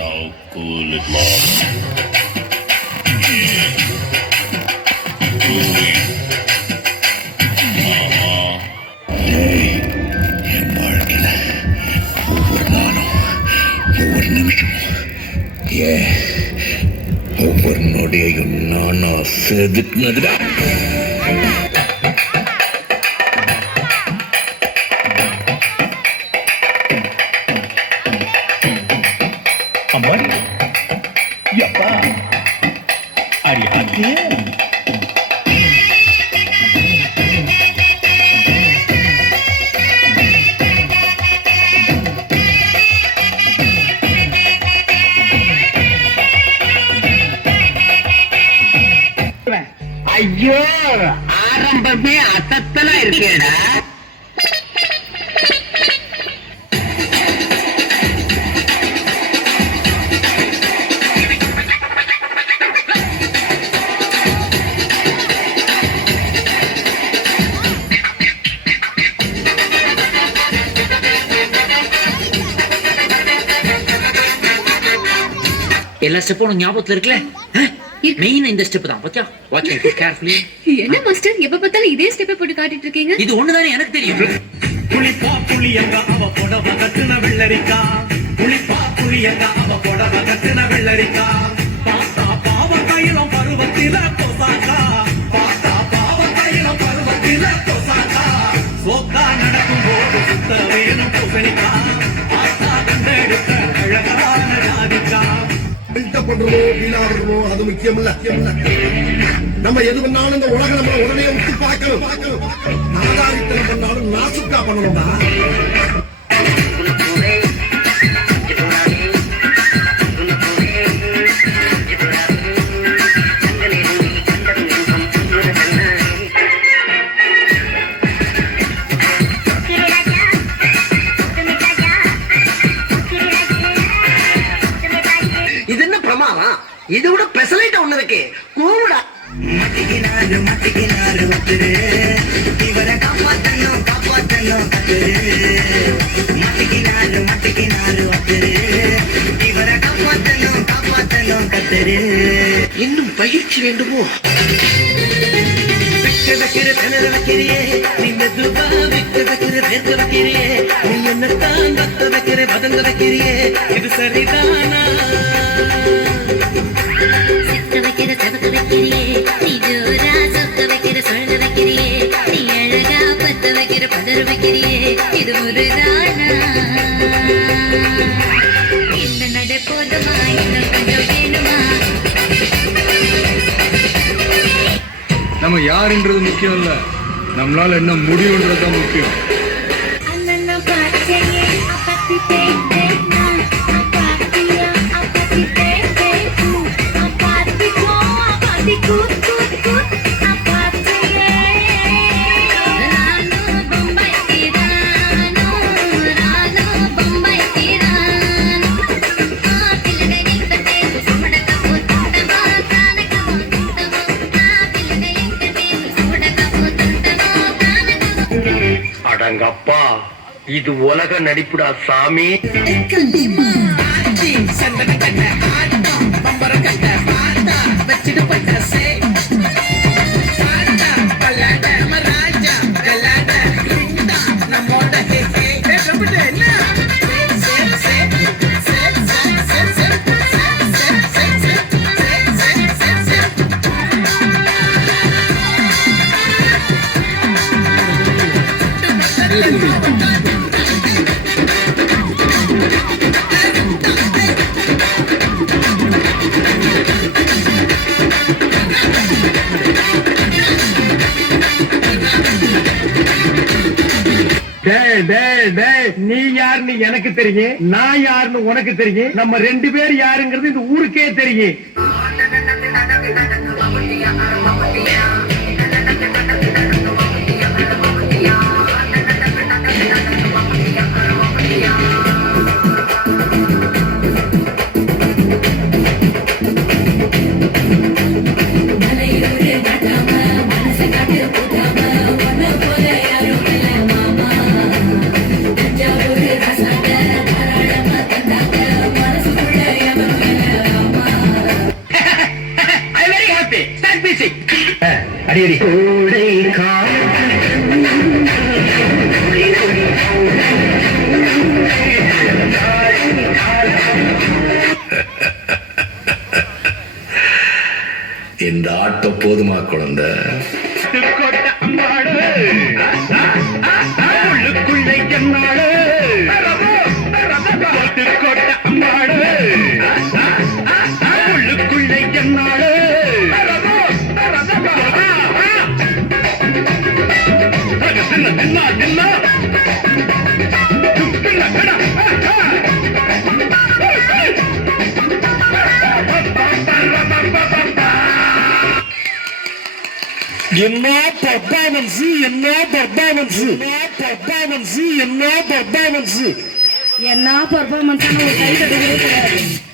Now cool it, mom. என் வாழ்க்கையில ஒவ்வொரு நாளும் ஒவ்வொரு நிமிஷமும் ஒவ்வொரு நொடியையும் நானா செதுக்குனதுடா. அம்மாடி யப்பா அறியாதே ஐயோ ஆரம்பமே அசத்தலா இருக்கேடா. எல்லா ஸ்டெப்பும் உனக்கு ஞாபகத்துல இருக்குல்ல? மெயின் இந்த ஸ்டெப் தான். பாத்தியா? Watch it carefully. என்ன மாஸ்டர் எப்ப பார்த்தாலும் இதே ஸ்டெப்பை போட்டு காட்டிட்டு இருக்கீங்க? இது ஒண்ணுதானே எனக்கு தெரியும். புளிப்பா புளியங்க அவ புடவ கட்டுன வெள்ளரிக்கா, புளிப்பா புளியங்க அவ புடவ கட்டுன வெள்ளரிக்கா, பாத்தா பாவ கையிலம் பருவத்தில கொசாக்கா, பாத்தா பாவ கையிலம் பருவத்தில கொசாக்கா, சோக்கா நடக்கும் போது சுத்த வேணும் பூசணிக்கா, ஆத்தா கண்டெடுத்த அழகான ஜாதிக்கா. பில்டப் பண்றதோ வீணாடுறதோ அது முக்கியம் இல்ல. நம்ம எது பண்ணாலும் இந்த உலகம் நம்ம உடனே விட்டு பார்க்கணும். நாதாரித்தனம் பண்ணாலும் நாசுக்கா பண்ணணும்டா. இது என்ன பிரமாதம்? இது விட பெசலைட் ஒண்ணு இருக்கு. கூடா மட்டிக்கினாரு மட்டிக்கினாரு ஒத்துரு, இவரை காப்பாத்தணும் காப்பாத்தணும் கத்துரு. மட்டிக்கினாரு மட்டிக்கினாரு ஒத்துரு, இவரை காப்பாத்தணும் காப்பாத்தணும் கத்துரு. இன்னும் பயிற்சி வேண்டுமோ? வைக்க வைக்கிற திணற வைக்கிறியே நீ மெதுவா, வைக்க வைக்கிற வேர்க்க வைக்கிறியே நீ என்னத்தான் பத்த வைக்கிற பதங்க வைக்கிறியே, இது சரிதானா? செக்க வைக்கிற செவக்க வைக்கிறியே, நீ ஜோரா சொக்க வைக்கிற சொல்ல வைக்கிறியே, நீ அழகா பத்த வைக்கிற பதற வைக்கிறியே, இது ஒரு தானா? இந்த நட போதுமா, இன்னும் கொஞ்சம் வேணுமா? நம்ம யாருன்றது முக்கியம் இல்ல, நம்மளால என்ன முடியும்ன்றது தான் முக்கியம். அண்ணா பாச்சையே அப்பத்தி தேய்தே நான் அப்பாத்தியா அப்பத்தி தேய்தே கூ அப்பாத்தி கோ அப்பாத்தி கூ கூ கூ அப்பாத்தியே ரானோ பம்பாய் தீரானோ ரானோ பம்பாய் தீரானோ ஆப்பிளகை கட்டே சுமடக போட்டவா கானக போட்டவா ஆப்பிளகை கட்டே சுமடக போட்டவா கானக. அடங்கப்பா, இது உலக நடிப்புடா சாமி. சந்தன கட்ட ஆட்டம் பம்பர கட்ட பாட்டா வச்சிட்டு பட்ட சே பாட்டா பல்லாட மராஜா கல்லாட ரிங்கா நம்மோட ஹே ஹே எப்படி என்ன நீ யாருன்னு எனக்கு தெரியும், நான் யாருன்னு உனக்கு தெரியும், நம்ம ரெண்டு பேர் யாருங்கிறது இந்த ஊருக்கே தெரியும். தஞ்சாவூர் ரசாட்ட தாராளமா தந்தாங்க மனசுக்குள்ள அடி கோடை இந்த ஆட்டம் போதுமா குழந்தை? என்ன பர்ஃபார்மன்ஸ், என்ன பர்ஃபார்மன்ஸ், என்ன பர்ஃபார்மன்ஸ், என்ன பர்ஃபார்மன்ஸ். என்ன பர்ஃபார்மன்ஸ் ஒரு கை தட்டுகிறே கிடையாது.